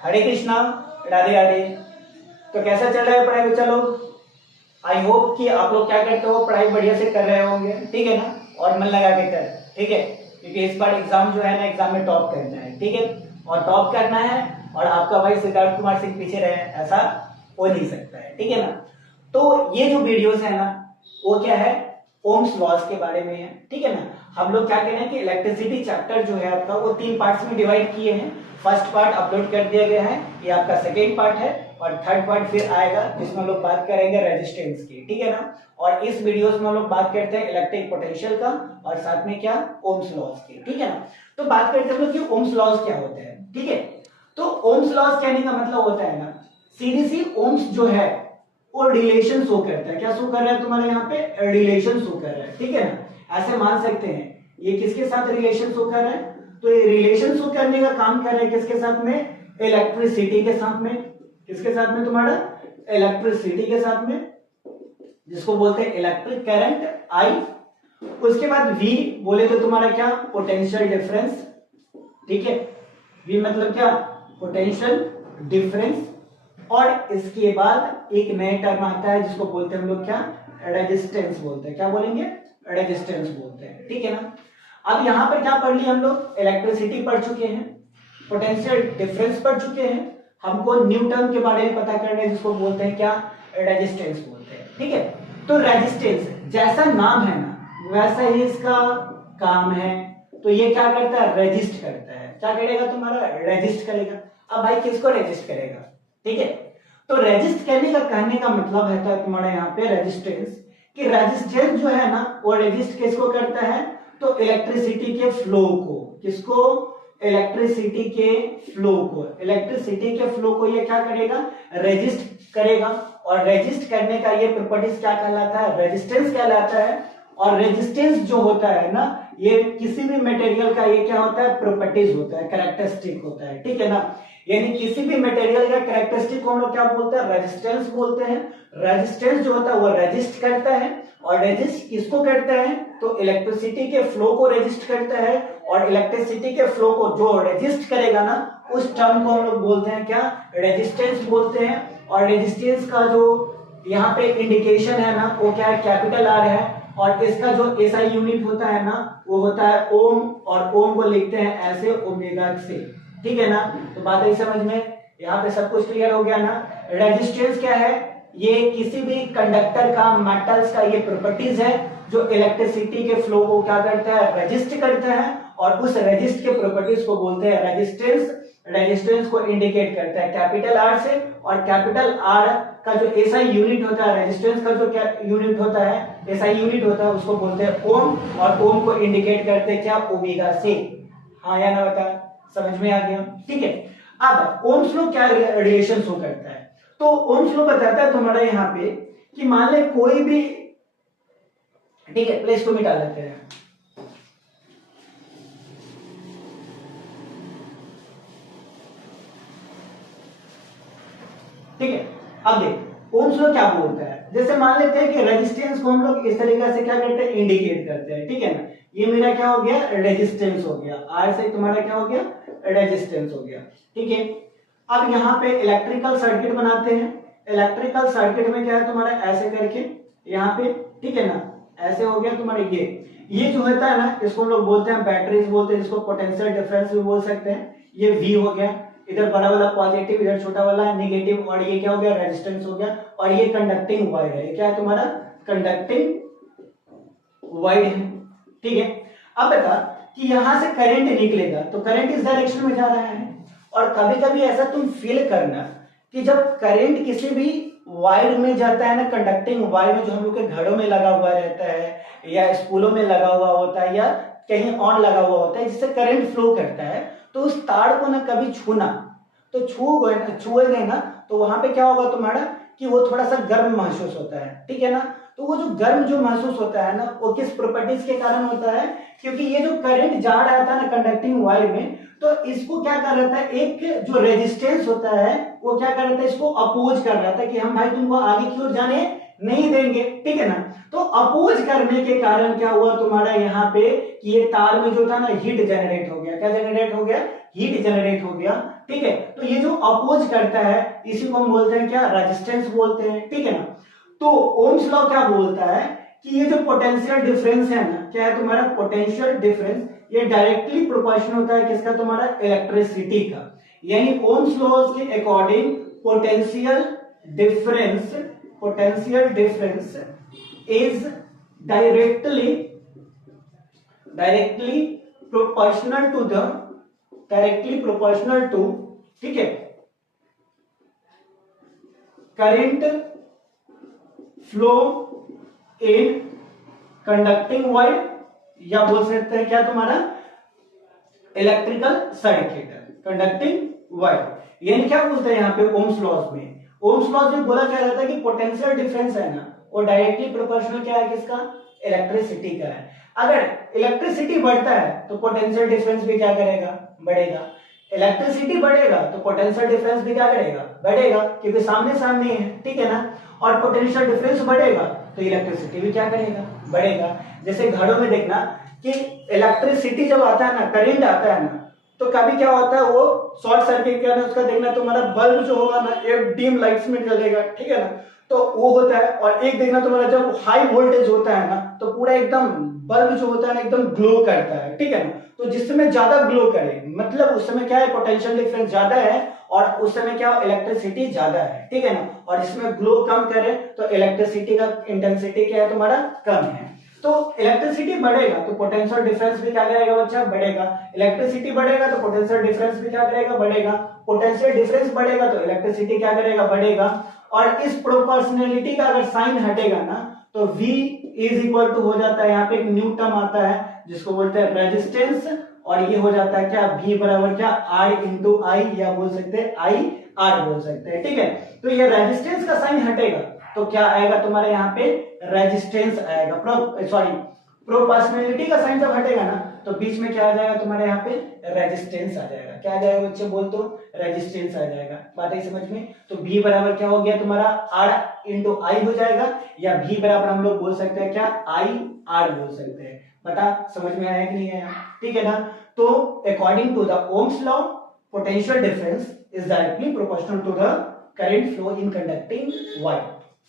हरे कृष्णा, राधे राधे। तो कैसा चल रहा है पढ़ाई बच्चा लोग? आई होप कि आप लोग क्या करते हो, पढ़ाई बढ़िया से कर रहे होंगे, ठीक है ना? और मन लगा के कर, ठीक है? क्योंकि इस बार एग्जाम जो है ना, एग्जाम में टॉप करना है, ठीक है? और टॉप करना है और आपका भाई सिद्धार्थ कुमार सिंह पीछे रहे, ऐसा हो नहीं सकता है, ठीक है ना? तो ये जो वीडियोस है ना, वो क्या है, ओम्स लॉज के बारे में है, ठीक है ना? हम लोग क्या कह रहे हैं कि इलेक्ट्रिसिटी चैप्टर जो है आपका, वो 3 पार्ट्स में डिवाइड किए हैं। फर्स्ट पार्ट अपलोड कर दिया गया है, ये आपका सेकेंड पार्ट है, और थर्ड पार्ट फिर आएगा जिसमें हम लोग बात करेंगे रेजिस्टेंस की, ठीक है ना? और इस वीडियोस में हम लोग बात करते हैं इलेक्ट्रिक पोटेंशियल का, और साथ में क्या, ओम्स लॉज की, ठीक है ना? तो बात करते हैं हम लोग कि ओम्स लॉज क्या होते हैं, ठीक है? तो ओम्स लॉज कहने का मतलब होता है ना, सीधी सी ओम्स जो है वो रिलेशन शो करता है। क्या शो कर रहा है तुम्हारे यहाँ पे? रिलेशन शो कर रहा है, ठीक है ना? ऐसे मान सकते हैं ये किसके साथ रिलेशन शो कर रहा है? तो ये रिलेशन शो करने का काम कर रहा है किसके साथ में? इलेक्ट्रिसिटी के साथ में। किसके साथ में तुम्हारा? इलेक्ट्रिसिटी के साथ में, जिसको बोलते हैं इलेक्ट्रिक करंट आई। उसके बाद V बोले तो तुम्हारा क्या? पोटेंशियल डिफरेंस, ठीक है? V मतलब क्या? Potential difference. और इसके बाद एक नया टर्म आता है जिसको बोलते हैं हम लोग क्या? रेजिस्टेंस बोलते हैं। क्या बोलेंगे? रेजिस्टेंस बोलते हैं, ठीक है ना? अब यहां पर क्या पढ़ लिया हम लोग? इलेक्ट्रिसिटी पढ़ चुके हैं, पोटेंशियल डिफरेंस पढ़ चुके हैं, हमको न्यू टर्म के बारे में पता करना है जिसको बोलते हैं क्या? रेजिस्टेंस बोलते हैं, ठीक है? तो रेजिस्टेंस जैसा नाम है ना, वैसा ही इसका काम है। तो ये क्या करता है? रेजिस्ट करता है। क्या करेगा तुम्हारा? रेजिस्ट करेगा। अब भाई किसको रेजिस्ट करेगा, ठीक है? तो रेजिस्ट करने का कहने का मतलब है तुम्हारा यहाँ पे रेजिस्टेंस, कि रेजिस्टेंस जो है ना, वो रेजिस्ट किसको करता है? तो इलेक्ट्रिसिटी के फ्लो को। किसको? इलेक्ट्रिसिटी के फ्लो को। इलेक्ट्रिसिटी के फ्लो को ये क्या करेगा? रेजिस्ट करेगा। और रेजिस्ट करने का ये प्रॉपर्टीज क्या कहलाता है? रेजिस्टेंस कहलाता है। और रेजिस्टेंस जो होता है ना, ये किसी भी मटेरियल का ये क्या होता है? प्रॉपर्टीज होता है, कैरेक्टरिस्टिक होता है, ठीक है ना? यानी किसी भी मटेरियल का कैरेक्टरिस्टिक को हम लोग क्या बोलते हैं? रेजिस्टेंस बोलते हैं। रेजिस्टेंस जो होता है वो रेजिस्ट करता है। और रेजिस्ट किसको करता है? तो इलेक्ट्रिसिटी के फ्लो को रेजिस्ट करता है। और इलेक्ट्रिसिटी के फ्लो को जो रेजिस्ट करेगा ना, उस टर्म को हम लोग बोलते हैं क्या? रेजिस्टेंस बोलते हैं। और रेजिस्टेंस का जो यहाँ पे इंडिकेशन है ना, वो क्या है? कैपिटल आर है। और इसका जो एसआई यूनिट होता है ना, वो होता है ओम। और ओम को लिखते हैं ऐसे, ओमेगा से, ठीक है ना? तो बात आई समझ में? यहाँ पे सब कुछ क्लियर हो गया ना? रेजिस्टेंस क्या है? ये किसी भी कंडक्टर का, मेटल्स का ये प्रॉपर्टीज है जो इलेक्ट्रिसिटी के फ्लो को क्या करता है? रेजिस्ट करता है। और उस रेजिस्ट के प्रॉपर्टीज को बोलते हैं रेजिस्टेंस। रेजिस्टेंस को इंडिकेट करता है कैपिटल आर से। और कैपिटल आर का जो एसआई यूनिट होता है, रेजिस्टेंस का जो यूनिट होता है, एसआई यूनिट होता है, उसको बोलते हैं ओम। और ओम को इंडिकेट करते हैं क्या? ओमेगा से। हाँ या ना बता? समझ में आ गया, ठीक है? अब ओम्स लॉ क्या रिलेशन शो करता है? तो ओम्स लॉ बताता है तुम्हारा यहाँ पे कि मान ले कोई भी, ठीक है, प्लेस को मिटा लेते हैं। ठीक है, अब देख ओम्स लॉ क्या बोलता है। जैसे मान लेते हैं कि रेजिस्टेंस को हम लोग इस तरीके से क्या करते हैं? इंडिकेट करते हैं, ठीक है ना? ये मेरा क्या हो गया? रेजिस्टेंस हो गया। आर से तुम्हारा क्या हो गया? रेजिस्टेंस हो गया, ठीक है? अब यहाँ पे इलेक्ट्रिकल सर्किट बनाते हैं। इलेक्ट्रिकल सर्किट में क्या है तुम्हारा? ऐसे करके यहाँ पे, ठीक है ना? ऐसे हो गया तुम्हारे ये जो होता है ना, इसको हम लोग बोलते हैं बैटरीज बोलते हैं, जिसको पोटेंशियल डिफरेंस भी बोल सकते हैं। ये V हो गया, इधर बड़ा वाला पॉजिटिव, इधर छोटा वाला नेगेटिव। और ये क्या हो गया? रेजिस्टेंस हो गया। और ये कंडक्टिंग वायर है। क्या है तुम्हारा? कंडक्टिंग वायर है, ठीक है? अब बता कि यहां से करंट निकलेगा, तो करंट इस डायरेक्शन में जा रहा है। और कभी कभी ऐसा तुम फील करना कि जब करंट किसी भी वायर में जाता है ना, कंडक्टिंग वायर में, जो हम लोग के घरों में लगा हुआ रहता है, या स्कूलों में लगा हुआ होता है, या कहीं और लगा हुआ होता है, जिससे करंट फ्लो करता है, तो उस तार को ना कभी छूना, तो छुएंगे ना, तो वहां पे क्या होगा तुम्हारा? कि वो थोड़ा सा गर्म महसूस होता है, ठीक है ना? तो वो जो गर्म जो महसूस होता है ना, वो किस प्रॉपर्टीज के कारण होता है? क्योंकि ये जो करंट जा रहा था ना कंडक्टिंग वायर में, तो इसको क्या कर रहा था? एक जो रेजिस्टेंस होता है वो क्या कर रहा था? इसको अपोज कर रहा था कि हम भाई तुमको आगे की ओर जाने नहीं देंगे, ठीक है ना। तो अपोज करने के कारण क्या हुआ तुम्हारा यहाँ पे कि ये तार में जो था ना हीट जनरेट हो गया। क्या जनरेट हो गया? हीट जनरेट हो गया, ठीक है। तो ये जो अपोज करता है इसी को हम बोलते हैं क्या? रेजिस्टेंस बोलते हैं, ठीक है ना। तो ओम्स लॉ क्या बोलता है कि ये जो पोटेंशियल डिफरेंस है ना, क्या है तुम्हारा? पोटेंशियल डिफरेंस, ये डायरेक्टली प्रोपोर्शनल होता है किसका? तुम्हारा इलेक्ट्रिसिटी का। यानी ओम्स लॉ के according potential difference is directly proportional to, ठीक है, current flow in conducting wire, या बोल सकते हैं क्या तुम्हारा? Electrical circuit conducting wire. यानी क्या बोलते हैं यहाँ पे ओम्स लॉज में? ओम्स लॉज में बोला क्या जाता है कि पोटेंशियल डिफरेंस है ना वो डायरेक्टली प्रोपोर्शनल क्या है किसका? इलेक्ट्रिसिटी का है। अगर इलेक्ट्रिसिटी बढ़ता है तो पोटेंशियल डिफरेंस भी क्या करेगा? बढ़ेगा। इलेक्ट्रिसिटी बढ़ेगा तो पोटेंशियल डिफरेंस भी क्या करेगा? बढ़ेगा, क्योंकि सामने सामने है, ठीक है ना। और पोटेंशियल डिफरेंस बढ़ेगा तो इलेक्ट्रिसिटी भी क्या करेगा? बढ़ेगा। जैसे घरों में देखना कि इलेक्ट्रिसिटी जब आता है ना, करंट आता है ना, तो कभी क्या होता है वो शॉर्ट सर्किट करना, उसका देखना तुम्हारा बल्ब जो होगा ना एक डिम लाइट्स में जलेगा, ठीक है ना। तो वो होता है। और एक देखना तुम्हारा जब हाई वोल्टेज होता है ना तो पूरा एकदम बल्ब जो होता है ना एकदम ग्लो करता है, ठीक है ना। तो जिस समय ज्यादा ग्लो करे मतलब उस समय क्या है? पोटेंशियल डिफरेंस ज्यादा है और उस समय क्या? इलेक्ट्रिसिटी ज्यादा है, ठीक है ना। और इसमें ग्लो कम करे तो इलेक्ट्रिसिटी का इंटेंसिटी क्या है तुम्हारा? कम है। तो इलेक्ट्रिसिटी बढ़ेगा तो पोटेंशियल डिफरेंस भी क्या करेगा बच्चा? बढ़ेगा। इलेक्ट्रिसिटी बढ़ेगा तो पोटेंशियल डिफरेंस भी क्या करेगा? बढ़ेगा। पोटेंशियल डिफरेंस बढ़ेगा तो इलेक्ट्रिसिटी क्या करेगा? बढ़ेगा। और इस प्रोपोर्शनलिटी का अगर साइन हटेगा ना तो V इज इक्वल टू हो जाता है यहाँ पे एक न्यू टर्म आता है जिसको बोलते हैं रेजिस्टेंस, और ये हो जाता है क्या? V बराबर क्या? R इंटू आई, या बोल सकते हैं आई आर बोल सकते हैं, ठीक है। तो ये रेजिस्टेंस का साइन हटेगा तो क्या आएगा तुम्हारे यहाँ पे? रेजिस्टेंस आएगा। प्रोपोर्शनलिटी का साइन जब हटेगा ना तो बीच में क्या आ जाएगा तुम्हारे यहाँ पे? रेजिस्टेंस आ जाएगा। क्या आ जाएगा बच्चे? बोल तो रेजिस्टेंस आ जाएगा। बात है समझ में? तो V बराबर क्या हो गया तुम्हारा? R इंटू आई हो जाएगा, या V बराबर हम लोग बोल सकते हैं क्या? आई आर बोल सकते हैं। बता समझ में आया कि नहीं आया? ठीक है ना। तो according to the Ohm's law potential difference is directly proportional to the current flow in conducting wire.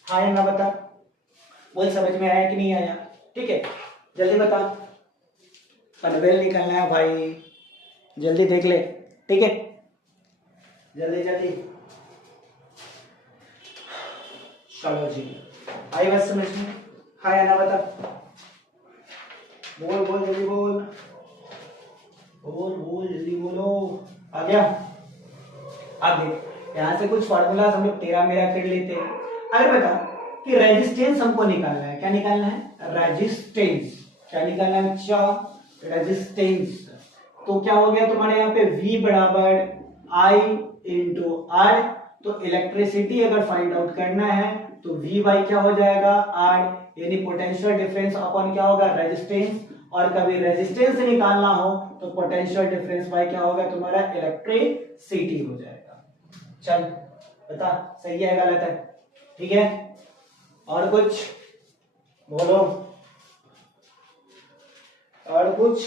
हाँ या ना बता? बोल समझ में आया कि नहीं आया? ठीक है, जल्दी बता। पनवेल निकलना है भाई, जल्दी देख ले, ठीक है, जल्दी जल्दी। चलो जी, आई बात समझ में? हाँ या ना बता? बोल बोल जल्दी बोल, बोल बोल जल्दी बोलो। आ गया? अब देख यहां से कुछ फॉर्मूलाज हम लोग तेरा मेरा कर लेते हैं। अगर बता कि रेजिस्टेंस हमको निकालना है, क्या निकालना है? रेजिस्टेंस। क्या निकालना है बच्चा? रेजिस्टेंस। तो क्या हो गया तुम्हारे यहाँ पे? V बराबर I इंटू आर। तो इलेक्ट्रिसिटी अगर फाइंड आउट करना है तो V बाई क्या हो जाएगा? R, यानी पोटेंशियल डिफरेंस अपन क्या होगा? रेजिस्टेंस। और कभी रेजिस्टेंस निकालना हो तो पोटेंशियल डिफरेंस बाई क्या होगा तुम्हारा? इलेक्ट्रिसिटी हो जाएगा। चल बता सही है गलत है? ठीक है, और कुछ बोलो, और कुछ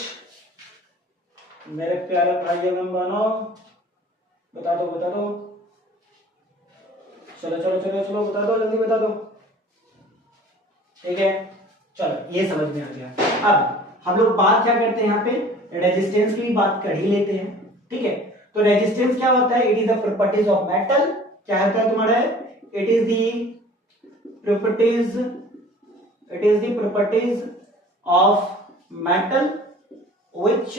मेरे प्यारे भाइयों बहनों बता दो बता दो। चलो चलो चलो चलो बता दो, जल्दी बता दो। ठीक है, चलो ये समझ में आ गया। अब हम लोग बात क्या करते हैं यहाँ पे? रेजिस्टेंस की बात कर ही लेते हैं, ठीक है। तो रेजिस्टेंस क्या होता है? It is the properties of metal. क्या होता है तुम्हारा? It is the properties of metal which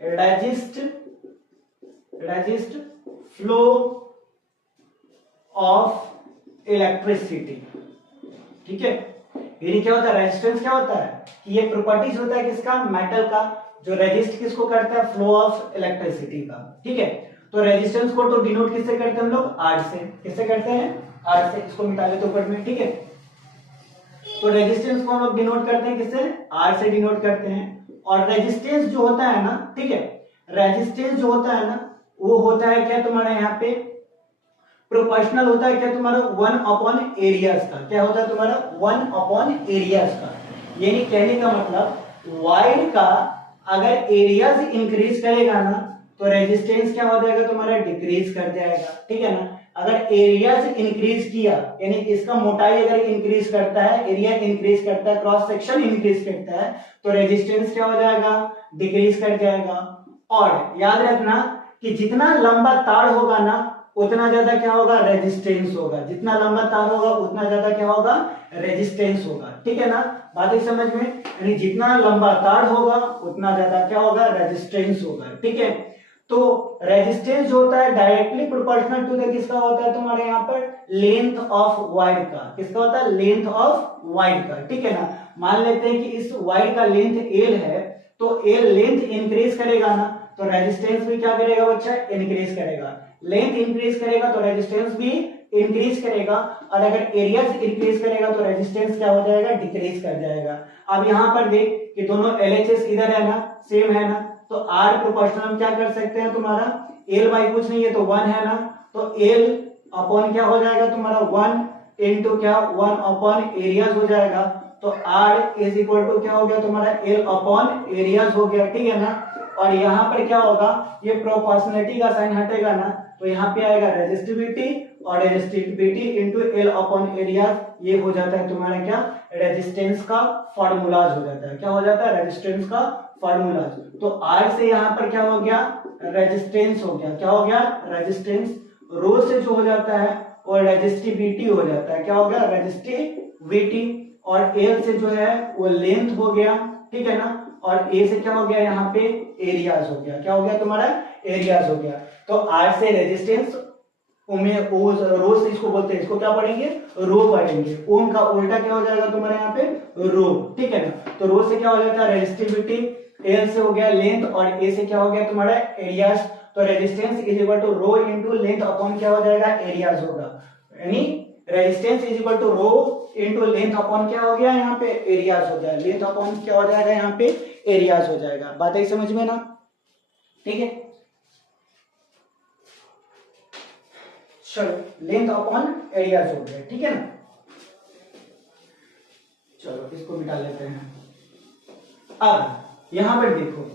resist flow of electricity। ठीक है, यानी क्या होता है? रेजिस्टेंस क्या होता है कि ये प्रॉपर्टीज होता है किसका? मेटल का, जो रेजिस्ट किसको करता है? फ्लो ऑफ इलेक्ट्रिसिटी का। ठीक है, तो रेजिस्टेंस को तो डिनोट किससे करते हैं हम लोग? आर से। किससे करते हैं? आर से। इसको मिटा लेते ऊपर में, ठीक है। तो रेजिस्टेंस को हम लोग डिनोट करते हैं किससे? आर से डिनोट करते हैं। और रेजिस्टेंस जो होता है ना, ठीक है, रेजिस्टेंस जो होता है ना वो होता है क्या तुम्हारे यहाँ पे? प्रोपोर्शनल होता है क्या तुम्हारा 1/एरियाज का, क्या होता है तुम्हारा 1/एरियाज का। यानी कहने का मतलब वाइड का अगर एरियाज इंक्रीज करेगा ना तो रेजिस्टेंस क्या हो जाएगा तुम्हारा डिक्रीज कर जाएगा, ठीक है ना। अगर एरियाज इंक्रीज किया यानी इसका मोटाई अगर इंक्रीज करता है, एरिया इंक्रीज करता है, क्रॉस सेक्शन इंक्रीज करता है तो रेजिस्टेंस क्या हो जाएगा डिक्रीज कर जाएगा। और याद रखना कि जितना लंबा तार होगा ना उतना ज्यादा क्या होगा रेजिस्टेंस होगा, जितना लंबा तार होगा उतना ज्यादा क्या होगा रेजिस्टेंस होगा, ठीक है ना। बात ही समझ में, यानी जितना लंबा तार होगा उतना ज्यादा क्या होगा रेजिस्टेंस होगा, ठीक है। तो रेजिस्टेंस जो होता है डायरेक्टली प्रोपोर्शनल टू द किसका होता है तुम्हारे यहाँ पर लेंथ ऑफ वायर का, किसका होता है लेंथ ऑफ वायर का, ठीक है ना। मान लेते हैं कि इस वायर का लेंथ एल है तो एल लेंथ इंक्रीज करेगा ना तो रेजिस्टेंस भी क्या करेगा बच्चा इंक्रीज करेगा, लेंथ इंक्रीज करेगा तो रेजिस्टेंस भी इंक्रीज करेगा, और अगर एरिया इंक्रीज करेगा तो रेजिस्टेंस क्या हो जाएगा डिक्रीज कर जाएगा। अब यहाँ पर देख कि दोनों LHS इधर है ना सेम है ना, तो R प्रोपोर्शनल हम क्या कर सकते हैं तुम्हारा L बाई कुछ नहीं है तो 1 है ना, तो L अपॉन क्या हो जाएगा तुम्हारा 1 इंटू क्या 1 अपॉन एरियाज हो जाएगा, तो R इज इक्वल टू क्या हो गया तुम्हारा L अपॉन एरियाज हो गया, ठीक है ना। और यहाँ पर क्या होगा ये प्रोपोर्शनलिटी का साइन हटेगा ना तो यहाँ पे आएगा रेजिस्टिविटी और resistivity into L upon area, ये हो जाता है तुम्हारा क्या रेजिस्टेंस का फॉर्मूलाज हो जाता है, क्या हो जाता है रेजिस्टेंस का फॉर्मूलाज। तो R से यहाँ पर क्या हो गया रेजिस्टेंस हो गया, क्या हो गया रेजिस्टेंस, रो से जो हो जाता है वो रेजिस्टिविटी हो जाता है, क्या हो गया रेजिस्टिविटी, और L से जो है वो लेंथ हो गया, ठीक है ना, और A से क्या हो गया यहाँ पे एरियाज हो गया, क्या हो गया तुम्हारा एरियाज हो गया। तो R से रेजिस्टेंस रो से इसको बोलते हैं, इसको क्या पढ़ेंगे रो पढ़ेंगे, ओम का उल्टा क्या हो जाएगा तुम्हारे यहाँ पे रो, ठीक है ना। तो रो से क्या हो जाता है रेजिस्टिविटी, एल से हो गया लेंथ और ए से क्या हो गया तुम्हारा एरियाज, तो resistance is equal to rho into length upon क्या हो जाएगा एरियाज होगा, यानी resistance is equal to rho into length upon क्या हो गया यहाँ पे एरियाज हो गया, लेंथ अपॉन क्या हो जाएगा यहाँ पे एरियाज हो जाएगा। बात है समझ में ना, ठीक है। चलो लेंथ अपॉन एरियाज हो गया, ठीक है ना। चलो इसको मिटा लेते हैं। अब यहां पर देखो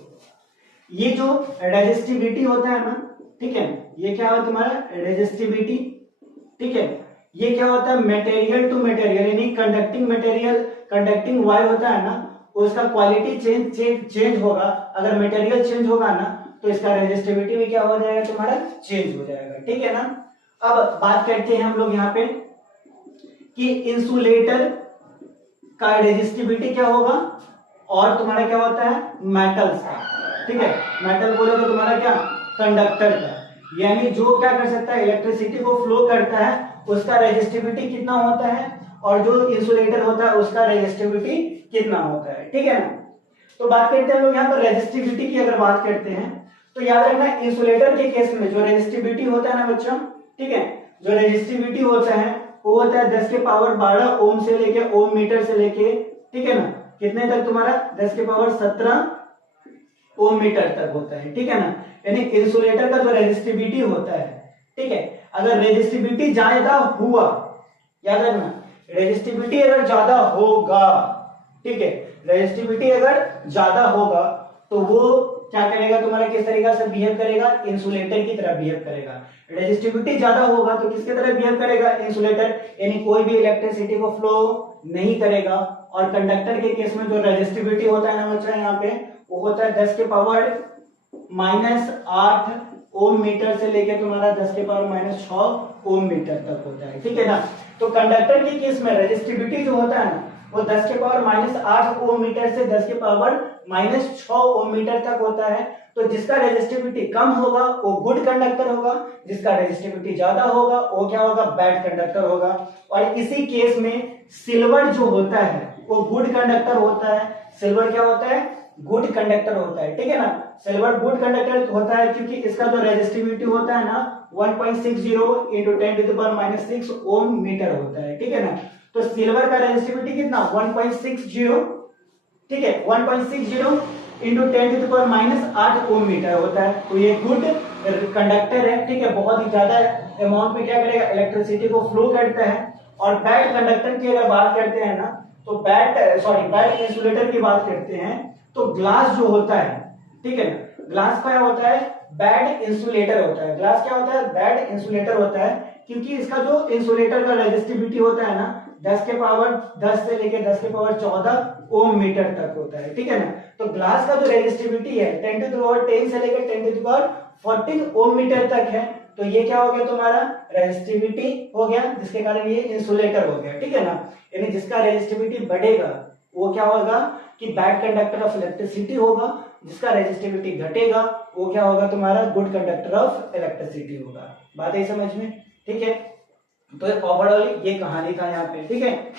ये जो रेजिस्टिविटी होता है ना, ठीक है, ये क्या है तुम्हारा रेजिस्टिविटी, ठीक है, ये क्या होता है मटेरियल टू मटेरियल, यानी कंडक्टिंग मटेरियल कंडक्टिंग वायर होता है ना उसका क्वालिटी चेंज होगा, अगर मटेरियल चेंज होगा ना तो इसका रेजिस्टिविटी भी क्या हो जाएगा तुम्हारा चेंज हो जाएगा, ठीक है ना। अब बात करते हैं हम लोग यहाँ पे कि इंसुलेटर का रेजिस्टिविटी क्या होगा और तुम्हारा क्या होता है मेटल्स का, ठीक है, मेटल बोले तो तुम्हारा क्या कंडक्टर का, यानी जो क्या कर सकता है इलेक्ट्रिसिटी को फ्लो करता है उसका रेजिस्टिविटी कितना होता है और जो इंसुलेटर होता है उसका रेजिस्टिविटी कितना होता है, ठीक है ना। तो बात करते हैं लोग यहाँ पर रेजिस्टिविटी की, अगर बात करते हैं तो याद रखना इंसुलेटर के केस में जो रेजिस्टिविटी होता है ना बच्चों, ठीक है, जो रेजिस्टिविटी होता है वो होता है 10 के पावर 12 ओम से लेके ओम मीटर से लेके, ठीक है ना, कितने तक तुम्हारा 10 के पावर 17 ओम मीटर तक होता है, ठीक है ना। यानी इंसुलेटर का जो रेजिस्टिविटी होता है, ठीक है, अगर रेजिस्टिविटी ज्यादा हुआ, याद रखना रेजिस्टिविटी अगर ज्यादा होगा, ठीक है, रेजिस्टिविटी अगर ज्यादा होगा तो वो क्या करेगा तुम्हारा किस तरीका से बिहेव करेगा इंसुलेटर की तरह बिहेव करेगा। रेजिस्टिविटी ज्यादा होगा तो किसके तरह बिहेव करेगा इंसुलेटर, यानी कोई भी इलेक्ट्रिसिटी को फ्लो नहीं करेगा। और कंडक्टर के केस में जो रेजिस्टिविटी होता है ना बच्चा यहाँ पे वो होता है 10 के पावर -8 ओम मीटर से लेके तुम्हारा 10 के पावर -6 ओम मीटर तक होता है, ठीक है ना। तो कंडक्टर के केस में रेजिस्टिविटी जो होता है ना वो 10 के पावर -8 ओम मीटर से 10 के पावर -6 ओम मीटर तक होता है। तो जिसका रेजिस्टिविटी कम होगा वो गुड कंडक्टर होगा, जिसका रेजिस्टिविटी ज्यादा होगा वो क्या होगा बैड कंडक्टर होगा। और इसी केस में सिल्वर जो होता है वो गुड कंडक्टर होता है, सिल्वर क्या होता है गुड कंडक्टर होता है, ठीक है ना। सिल्वर गुड कंडक्टर होता है क्योंकि इसका जो रेजिस्टिविटी होता है ना 1.60 into 10⁻⁻6 ओम मीटर होता है, ठीक है ना। तो सिल्वर का रेजिस्टिविटी कितना 1.60, ठीक है, 1.60 इंटू 10⁻⁸ ओम मीटर होता है। तो ये गुड कंडक्टर है, ठीक है, बहुत ही ज्यादा अमाउंट में क्या करेगा, इलेक्ट्रिसिटी को फ्लो करता है। और बैड कंडक्टर की अगर बात करते हैं ना, तो बैड इंसुलेटर की बात करते हैं, तो ग्लास जो होता है, ठीक है ना, ग्लास क्या होता है, बैड इंसुलेटर होता है। ग्लास क्या होता है, बैड इंसुलेटर होता है, क्योंकि इसका जो इंसुलेटर का रेजिस्टिविटी होता है ना 10 से लेके 10⁻14 ओम मीटर तक होता है, ठीक है ना। तो ग्लास का जो रेजिस्टिविटी है 10⁻10 से लेकर 10⁻14 ओम मीटर तक है। तो ये क्या हो गया तुम्हारा, रेजिस्टिविटी हो गया, जिसके कारण ये इंसुलेटर हो गया, ठीक है ना। यानी जिसका रेजिस्टिविटी बढ़ेगा वो क्या होगा कि बैड कंडक्टर ऑफ इलेक्ट्रिसिटी होगा, जिसका रेजिस्टिविटी घटेगा वो क्या होगा तुम्हारा, गुड कंडक्टर ऑफ इलेक्ट्रिसिटी होगा। बात है समझ में, ठीक है। तो ओवरऑल ये कहानी था यहाँ पे, ठीक है।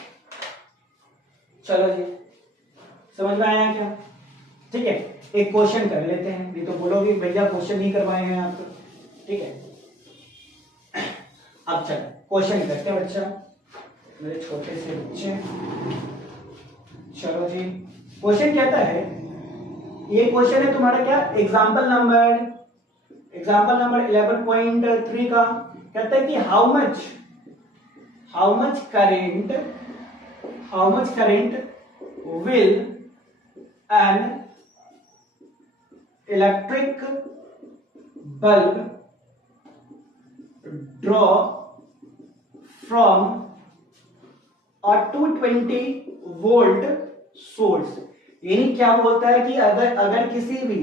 चलो जी, समझ में आया क्या, ठीक है। एक क्वेश्चन कर लेते हैं, नहीं तो बोलोगे भैया क्वेश्चन नहीं करवाए हैं आपको, ठीक है। अब चलो क्वेश्चन करते हैं बच्चा, मेरे छोटे से बच्चे। चलो जी, क्वेश्चन कहता है, ये क्वेश्चन है तुम्हारा क्या, एग्जाम्पल नंबर 11.3 का। कहता है कि how much current will an electric bulb draw from a 220 volt source. यानी क्या बोलता है कि अगर किसी भी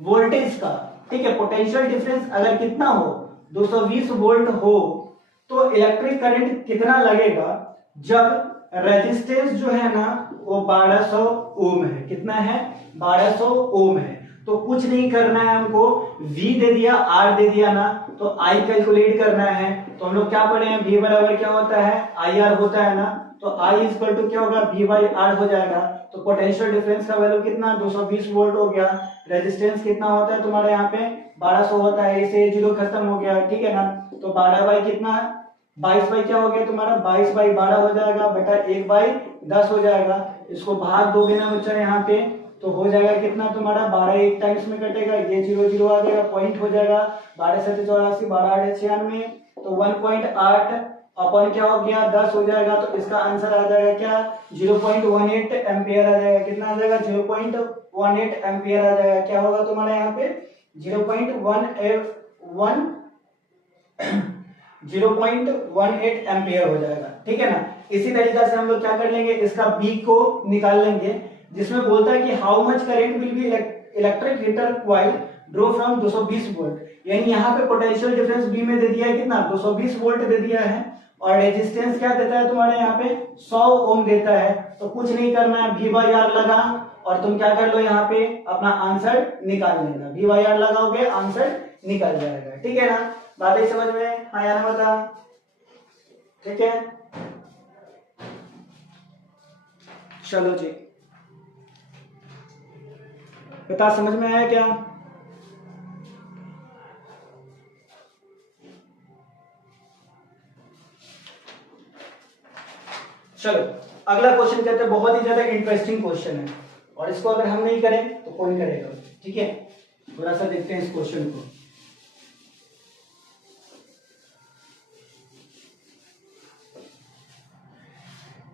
वोल्टेज का, ठीक है, पोटेंशियल डिफरेंस अगर कितना हो, 220 वोल्ट हो, तो इलेक्ट्रिक करंट कितना लगेगा जब रेजिस्टेंस जो है ना वो 1200 ओम है। कितना है, 1200 ओम है। तो कुछ नहीं करना है हमको, V दे दिया, R दे दिया ना, तो I कैलकुलेट करना है। तो हम लोग क्या पढ़े हैं, V बराबर क्या होता है, IR होता है ना। तो I इक्वल टू क्या होगा, V/R हो जाएगा। तो पोटेंशियल डिफरेंस का वैल्यू कितना, 220 वोल्ट हो गया। रेजिस्टेंस कितना होता है तुम्हारे यहाँ पे, 1200 होता है, इसे 0 खत्म हो गया, ठीक है ना। तो 12 बाई कितना, 22 बाई क्या हो गया तुम्हारा, 22/12 हो जाएगा, बटा 1/10 हो जाएगा। इसको भाग दोगे ना बच्चा यहाँ पे, तो हो जाएगा कितना तुम्हारा, 12 एक टाइम्स में कटेगा, ये 0 0 आ जाएगा, पॉइंट हो जाएगा। 12 7 84, 12 8 96, तो 1.8 अपन क्या हो गया, 10 हो जाएगा। तो इसका आंसर आ जाएगा क्या, 0.18 एम्पियर आ जाएगा। कितना आ जाएगा, 0.18 एम्पियर आ जाएगा। क्या होगा तुम्हारा यहाँ पे 0.18 एम्पियर हो जाएगा, ठीक है ना। इसी तरीके से हम लोग क्या कर लेंगे, इसका बी को निकाल लेंगे, जिसमें बोलता है कि how much current will be electric heater coil draw from 220 volt. यानी यहाँ पे पोटेंशियल डिफरेंस बी में दे दिया है कितना, 220 वोल्ट दे दिया है। और रेजिस्टेंस क्या देता है तुम्हारे यहाँ पे, 100 ओम देता है। तो कुछ नहीं करना है, V/R लगा और तुम क्या कर लो, यहाँ पे अपना आंसर निकाल लेना। V/R लगाओगे, आंसर निकल जाएगा, ठीक है ना। बात ही समझ में, हाँ या ना बता, ठीक है। चलो जी, बता समझ में आया क्या। चलो अगला क्वेश्चन कहते हैं, बहुत ही ज्यादा इंटरेस्टिंग क्वेश्चन है, और इसको अगर हम नहीं करें तो कौन करेगा, ठीक है। थोड़ा सा देखते हैं इस क्वेश्चन को।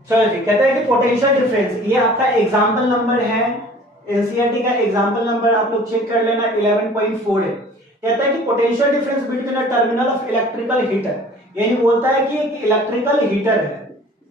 चलो जी, कहता है कि पोटेंशियल डिफरेंस, ये आपका एग्जांपल नंबर है, एनसीईआरटी का एग्जांपल नंबर आप लोग चेक कर लेना, 11.4 है। कहता है कि potential difference between a terminal of electrical heater. यानी बोलता है कि एक इलेक्ट्रिकल हीटर है,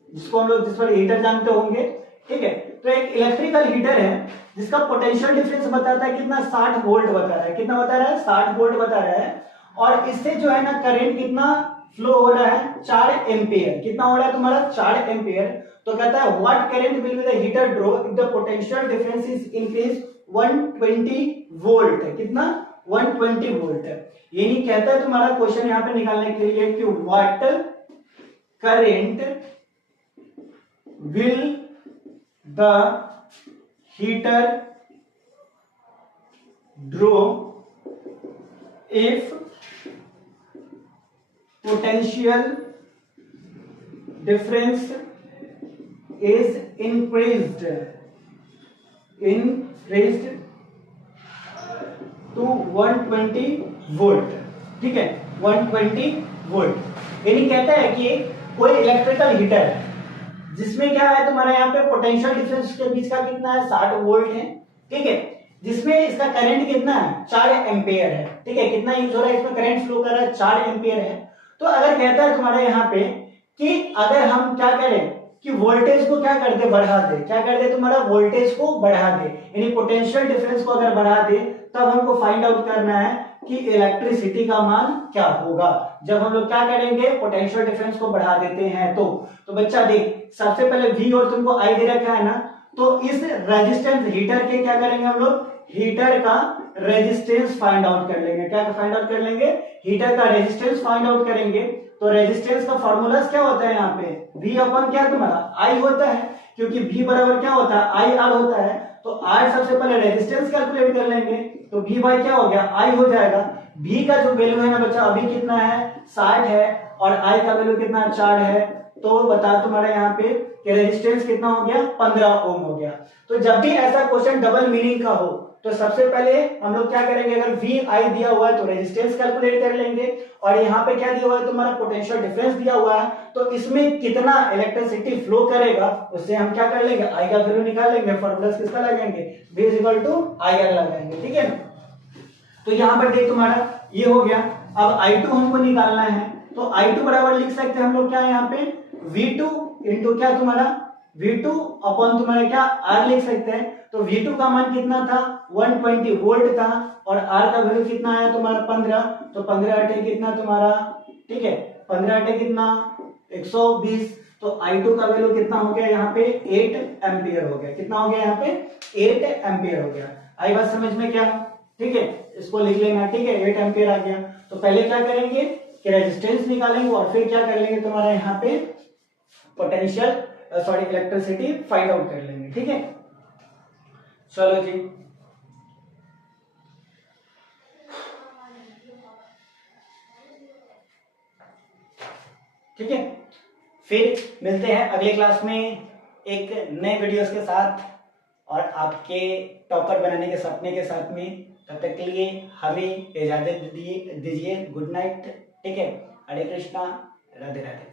जिसको हम लोग जिस पर हीटर जानते होंगे, ठीक है। तो एक इलेक्ट्रिकल हीटर है जिसका पोटेंशियल डिफरेंस बताता है कितना, 60 वोल्ट बता रहा है। कितना बता रहा है, 60 वोल्ट बता रहा है। और इससे जो है ना करंट कितना फ्लो हो रहा है, 4 एम्पियर। कितना हो रहा है तुम्हारा, 4 एम्पियर। तो कहता है what current will be the heater draw if the potential difference is increase 120 volt. कितना, 120 वोल्ट। यानी कहता है तुम्हारा क्वेश्चन यहाँ पे निकालने के लिए कि what current will the heater draw if potential difference is increased to 120 volt, ठीक है, 120 वोल्ट। यानी कहता है कि कोई इलेक्ट्रिकल हीटर है जिसमें क्या है तुम्हारा यहाँ पे पोटेंशियल डिफरेंस के बीच का कितना है 60 वोल्ट है, ठीक है, जिसमें इसका करंट कितना है 4 एम्पियर है, ठीक है, कितना यूज हो रहा है इसमें करंट फ्लो कर रहा है 4 एम्पियर है। तो अगर कहता है तुम्हारे यहाँ पे कि अगर हम क्या करें कि वोल्टेज को क्या कर दे बढ़ा दे, क्या कर दे तुम्हारा वोल्टेज को बढ़ा दे, यानी पोटेंशियल डिफरेंस को अगर बढ़ा दे, तब हमको फाइंड आउट करना है कि इलेक्ट्रिसिटी का मान क्या होगा जब हम लोग क्या करेंगे पोटेंशियल डिफरेंस को बढ़ा देते हैं। तो बच्चा देख सबसे पहले V और तुमको I दे रखा है ना, तो इस रेजिस्टेंस हीटर के क्या करेंगे हम लोग, हीटर का रेजिस्टेंस फाइंड आउट कर लेंगे। क्या फाइंड आउट कर लेंगे, हीटर का रेजिस्टेंस फाइंड आउट करेंगे। तो रेजिस्टेंस का फॉर्मूला क्या होता है यहाँ पे V अपन क्या तुम्हारा I होता है, क्योंकि V बराबर क्या होता है IR होता है। तो R सबसे पहले रेजिस्टेंस कैलकुलेट कर लेंगे, तो V बाई क्या हो गया I हो जाएगा। V का जो वैल्यू है ना बच्चा अभी कितना है 60 है और I का वैल्यू कितना 4 है। तो बता तुम्हारे यहाँ पे कि रेजिस्टेंस कितना हो गया 15 ओम हो गया। तो जब भी ऐसा क्वेश्चन डबल मीनिंग का हो तो सबसे पहले हम लोग क्या करेंगे, अगर V I दिया हुआ है तो रेजिस्टेंस कैलकुलेट कर लेंगे, और यहाँ पे क्या दिया हुआ है तुम्हारा पोटेंशियल डिफरेंस दिया हुआ है, तो इसमें कितना इलेक्ट्रिसिटी फ्लो करेगा उससे हम क्या कर लेंगे I का वैल्यू निकाल लेंगे। फॉर्मूला किसका लगाएंगे V = IR लगाएंगे, ठीक है। तो यहाँ पर देख तुम्हारा ये हो गया। अब I2 हमको निकालना है, तो I2 बराबर लिख सकते हैं हम लोग क्या है यहाँ पे V2 इंटू क्या तुम्हारा V2 अपॉन तुम्हारा क्या R लिख सकते हैं। तो V2 का मान कितना था 120 वोल्ट था और R का वैल्यू कितना आया तुम्हारा 15, तो 15 अटे कितना तुम्हारा, ठीक है, 15 अटे कितना 120। तो I2 का वैल्यू कितना हो गया यहाँ पे 8 एम्पियर हो गया। कितना हो गया यहाँ पे 8 एम्पियर हो गया। आई बात समझ में क्या, ठीक है, इसको लिख लेना, ठीक है, 8 एम्पियर आ गया। तो पहले क्या करेंगे कि रेजिस्टेंस निकालेंगे और फिर क्या कर लेंगे तुम्हारा यहाँ पे potential sorry electricity find out कर लेंगे, ठीक है। चलो जी, ठीक है, फिर मिलते हैं अगले क्लास में एक नए वीडियोस के साथ और आपके टॉपर बनाने के सपने के साथ में। तब तक के लिए हमें इजाजत दीजिए। गुड नाइट, ठीक है। हरे कृष्णा, राधे राधे।